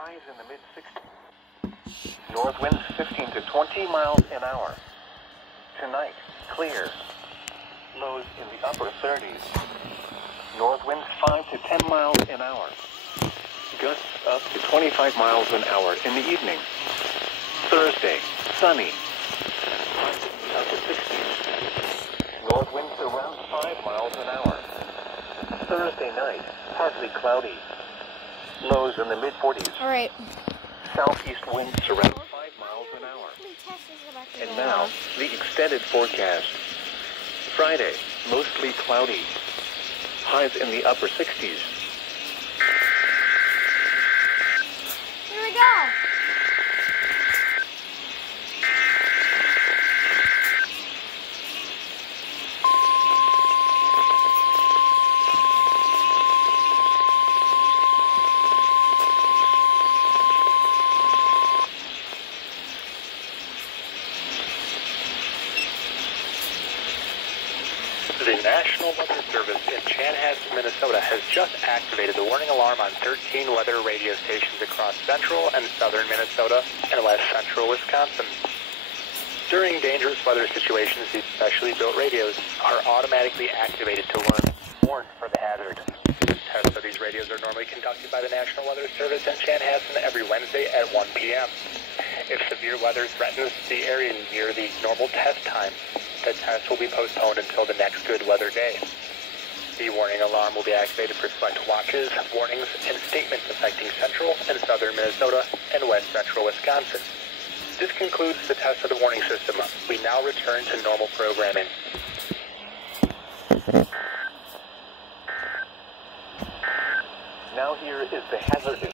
Highs in the mid-60s. North winds 15 to 20 miles an hour. Tonight, clear. Lows in the upper 30s. North winds 5 to 10 miles an hour. Gusts up to 25 miles an hour in the evening. Thursday, sunny. Highs in the upper 60s. North winds around 5 miles an hour. Thursday night, partly cloudy. Lows in the mid-40s. All right. Southeast winds around 5 miles an hour. And now, the extended forecast. Friday, mostly cloudy. Highs in the upper 60s. Here we go. The National Weather Service in Chanhassen, Minnesota has just activated the warning alarm on 13 weather radio stations across central and southern Minnesota and west central Wisconsin. During dangerous weather situations, these specially built radios are automatically activated to warn for the hazard. Tests of these radios are normally conducted by the National Weather Service in Chanhassen every Wednesday at 1 p.m. If severe weather threatens the area near the normal test time, the test will be postponed until the next good weather day. The warning alarm will be activated for select watches, warnings, and statements affecting central and southern Minnesota and west central Wisconsin. This concludes the test of the warning system. We now return to normal programming. Now here is the hazard